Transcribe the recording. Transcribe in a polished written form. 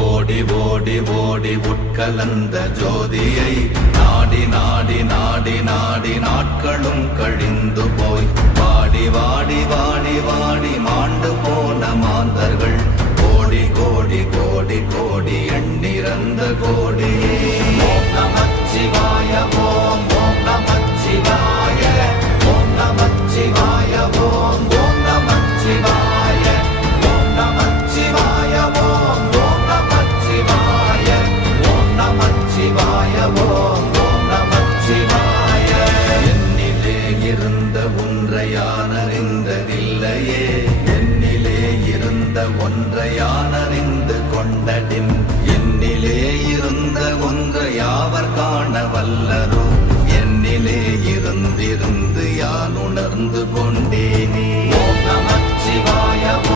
ஓடி ஓடி ஓடி உட்கலந்த ஜோதியை நாடி நாடி நாடி நாடி நாட்களும் கழிந்து போய் வாடி வாடி வாடி வாடி மாண்டு போன மாந்தர்கள் கோடி கோடி கோடி கோடி எண்ணிறந்த கோடியே. ஓம் நமச்சிவாய ஓம் ஓம் நமச்சிவாய ஓம் நமச்சிவாய ஓம் ஓம் நமச்சிவாய ஓம் நமச்சிவாய ஓம் ஓம் நமச்சிவாய ஓம் நமச்சிவாய ஓம் ஓம் நமச்சிவாய. என்னிலே இருந்த ஒன்றை யான் அறிந்ததில்லையே, என்னிலே இருந்த ஒன்றை யான் அறிந்து கொண்டடின்